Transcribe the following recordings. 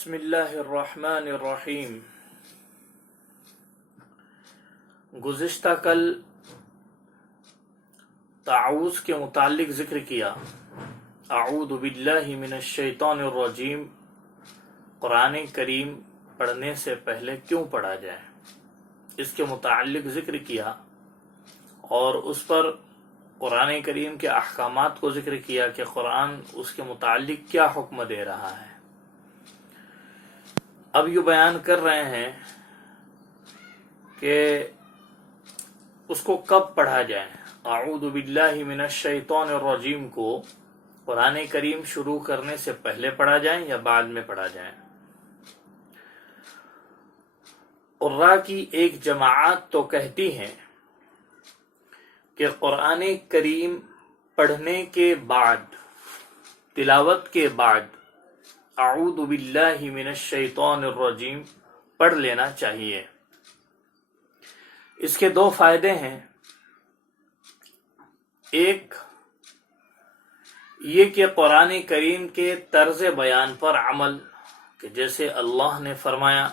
بسم اللہ الرحمن الرحیم۔ گزشتہ کل تعوذ کے متعلق ذکر کیا۔ اعوذ باللہ من الشیطان الرجیم قرآن کریم پڑھنے سے پہلے کیوں پڑھا جائے، اس کے متعلق ذکر کیا اور اس پر قرآن کریم کے احکامات کو ذکر کیا کہ قرآن اس کے متعلق کیا حکم دے رہا ہے۔ اب یہ بیان کر رہے ہیں کہ اس کو کب پڑھا جائے۔ اعوذ باللہ من الشیطان الرجیم کو قرآن کریم شروع کرنے سے پہلے پڑھا جائے یا بعد میں پڑھا جائے۔ قراء کی ایک جماعت تو کہتی ہے کہ قرآن کریم پڑھنے کے بعد، تلاوت کے بعد اعوذ باللہ من الشیطان الرجیم پڑھ لینا چاہیے۔ اس کے دو فائدے ہیں۔ ایک یہ کہ قرآن کریم کے طرز بیان پر عمل، کہ جیسے اللہ نے فرمایا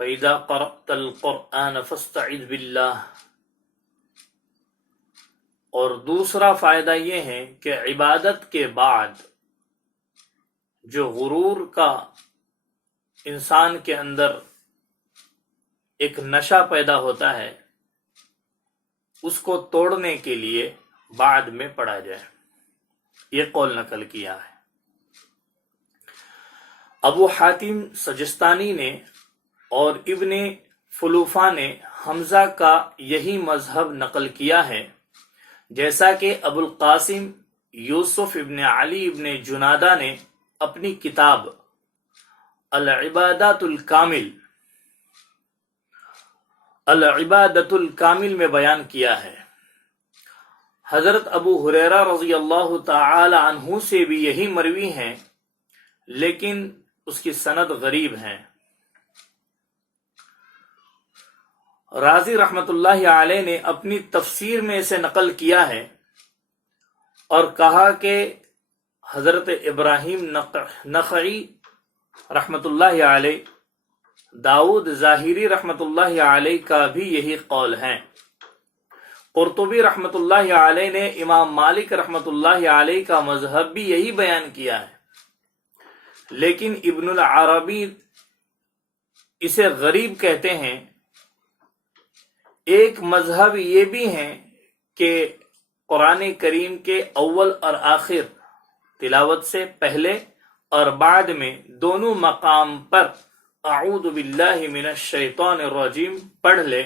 فَإِذَا قَرَأْتَ الْقُرْآنَ فَاسْتَعِذْ بِاللَّهِ، اور دوسرا فائدہ یہ ہے کہ عبادت کے بعد جو غرور کا انسان کے اندر ایک نشہ پیدا ہوتا ہے، اس کو توڑنے کے لیے بعد میں پڑھا جائے۔ یہ قول نقل کیا ہے۔ ابو حاتم سجستانی نے اور ابن فلوفہ نے حمزہ کا یہی مذہب نقل کیا ہے، جیسا کہ ابو القاسم یوسف ابن علی ابن جنادہ نے اپنی کتاب العبادات الکامل میں بیان کیا ہے۔ حضرت ابو ہریرہ رضی اللہ تعالی عنہ سے بھی یہی مروی ہیں، لیکن اس کی سند غریب ہیں۔ رازی رحمت اللہ علیہ نے اپنی تفسیر میں اسے نقل کیا ہے اور کہا کہ حضرت ابراہیم نخعی رحمت اللہ علیہ، داؤد ظاہری رحمت اللہ علیہ کا بھی یہی قول ہے۔ قرطبی رحمت اللہ علیہ نے امام مالک رحمت اللہ علیہ کا مذہب بھی یہی بیان کیا ہے، لیکن ابن العربی اسے غریب کہتے ہیں۔ ایک مذہب یہ بھی ہے کہ قرآن کریم کے اول اور آخر، تلاوت سے پہلے اور بعد میں دونوں مقام پر اعوذ باللہ من الشیطان الرجیم پڑھ لے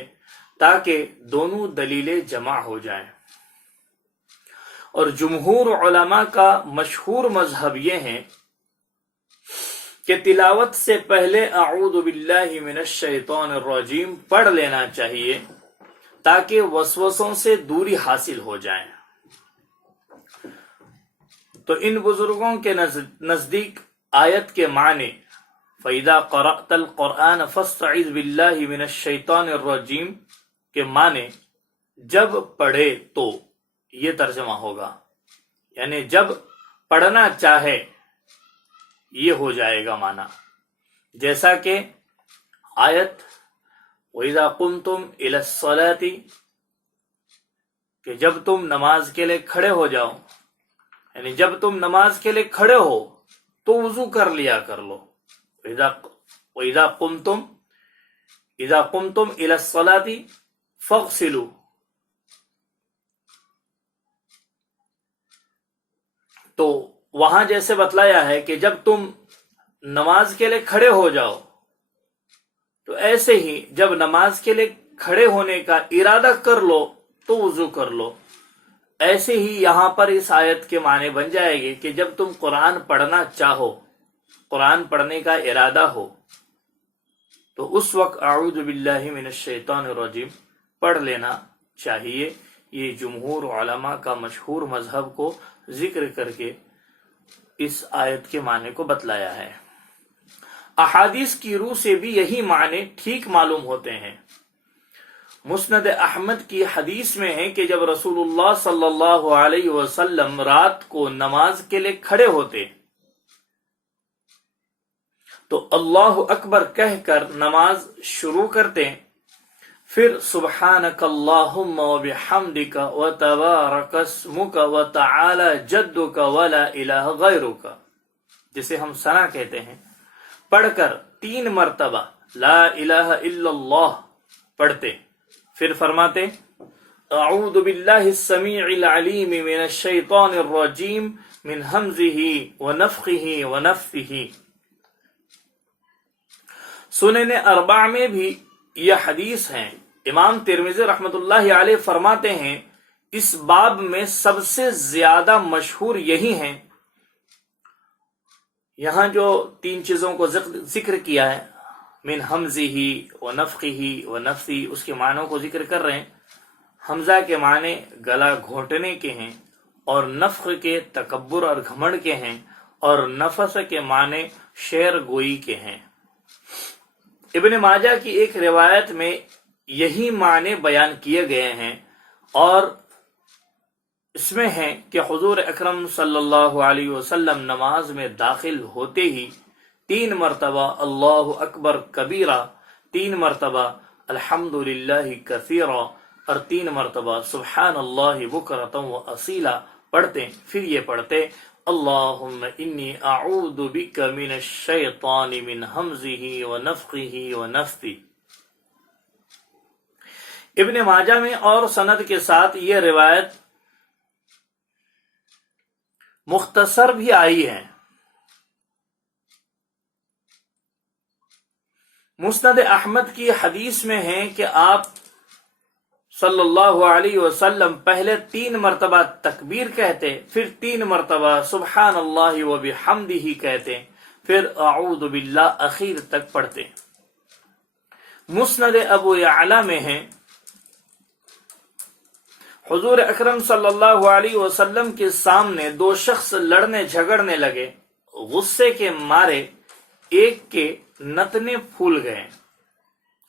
تاکہ دونوں دلیلیں جمع ہو جائیں۔ اور جمہور علماء کا مشہور مذہب یہ ہے کہ تلاوت سے پہلے اعوذ باللہ من الشیطان الرجیم پڑھ لینا چاہیے تاکہ وسوسوں سے دوری حاصل ہو جائے۔ تو ان بزرگوں کے نزدیک آیت کے معنی فَإِذَا قَرَأْتَ الْقُرْآنَ فَاسْتَعِذْ بِاللَّهِ مِنَ الشَّيْطَانِ الرَّجِيمِ کے معنی جب پڑھے تو، یہ ترجمہ ہوگا، یعنی جب پڑھنا چاہے، یہ ہو جائے گا معنی۔ جیسا کہ آیت وَإِذَا قُمْتُمْ إِلَى الصَّلَاةِ، کہ جب تم نماز کے لیے کھڑے ہو جاؤ، یعنی جب تم نماز کے لیے کھڑے ہو تو وضو کر لیا کر لو۔ وَإِذَا قُمْتُمْ إِلَى الصَّلَاةِ فَاغْسِلُوا، تو وہاں جیسے بتلایا ہے کہ جب تم نماز کے لیے کھڑے ہو جاؤ، تو ایسے ہی جب نماز کے لیے کھڑے ہونے کا ارادہ کر لو تو وضو کر لو۔ ایسے ہی یہاں پر اس آیت کے معنی بن جائے گی کہ جب تم قرآن پڑھنا چاہو، قرآن پڑھنے کا ارادہ ہو، تو اس وقت اعوذ باللہ من الشیطان الرجیم پڑھ لینا چاہیے۔ یہ جمہور علماء کا مشہور مذہب کو ذکر کر کے اس آیت کے معنی کو بتلایا ہے۔ احادیث کی روح سے بھی یہی معنی ٹھیک معلوم ہوتے ہیں۔ مسند احمد کی حدیث میں ہے کہ جب رسول اللہ صلی اللہ علیہ وسلم رات کو نماز کے لیے کھڑے ہوتے تو اللہ اکبر کہہ کر نماز شروع کرتے، پھر سبحانک اللہم وبحمدک وتبارک اسمک وتعالی جدک ولا الہ غیرک، جسے ہم ثنا کہتے ہیں، پڑھ کر 3 مرتبہ لا الہ الا اللہ پڑھتے، پھر فرماتے اعوذ باللہ السمیع العلیم من الشیطان الرجیم من ہمزہ ونفخہ ونفثہ۔ سنن اربع میں بھی یہ حدیث ہیں۔ امام ترمذی رحمۃ اللہ علیہ فرماتے ہیں اس باب میں سب سے زیادہ مشہور یہی ہیں۔ یہاں جو 3 چیزوں کو ذکر کیا ہے، من حمزہ ونفخہ ونفثہ، اس کے معنوں کو ذکر کر رہے ہیں۔ حمزہ کے معنی گلا گھونٹنے کے ہیں، اور نفخ کے تکبر اور گھمنڈ کے ہیں، اور نفث کے معنی شعر گوئی کے ہیں۔ ابن ماجہ کی ایک روایت میں یہی معنی بیان کیے گئے ہیں، اور اس میں ہے کہ حضور اکرم صلی اللہ علیہ وسلم نماز میں داخل ہوتے ہی 3 مرتبہ اللہ اکبر کبیرہ، 3 مرتبہ الحمد للہ کثیرہ، اور 3 مرتبہ سبحان اللہ بکرۃ و اصیلا پڑھتے، پھر یہ پڑھتے اللہم انی اعوذ بک من الشیطان من حمزہ ونفخہ ونفثہ۔ ابن ماجہ میں اور سند کے ساتھ یہ روایت مختصر بھی آئی ہے۔ مسند احمد کی حدیث میں ہے کہ آپ صلی اللہ علیہ وسلم پہلے 3 مرتبہ تکبیر کہتے، پھر 3 مرتبہ سبحان اللہ وبحمدہ کہتے، پھر اعوذ باللہ اخیر تک پڑھتے۔ مسند ابو یعلا میں ہے حضور اکرم صلی اللہ علیہ وسلم کے سامنے 2 شخص لڑنے جھگڑنے لگے، غصے کے مارے ایک کے نتنے پھول گئے،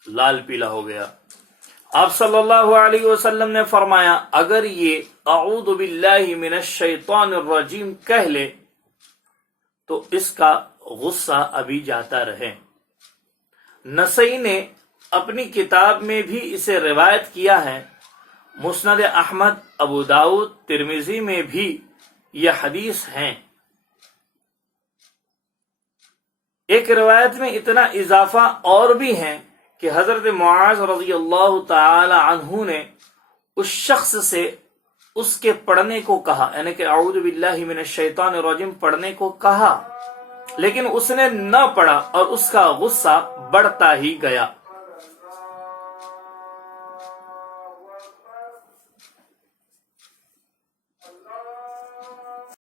لال پیلا ہو گیا۔ آپ صلی اللہ علیہ وسلم نے فرمایا اگر یہ اعوذ باللہ من الشیطان الرجیم کہہ لے تو اس کا غصہ ابھی جاتا رہے۔ نسائی نے اپنی کتاب میں بھی اسے روایت کیا ہے۔ مسند احمد، ابو داؤد، ترمذی میں بھی یہ حدیث ہیں۔ ایک روایت میں اتنا اضافہ اور بھی ہیں کہ حضرت معاذ رضی اللہ تعالی عنہ نے اس شخص سے اس کے پڑھنے کو کہا، یعنی کہ اعوذ باللہ من الشیطان الرجیم پڑھنے کو کہا، لیکن اس نے نہ پڑھا اور اس کا غصہ بڑھتا ہی گیا۔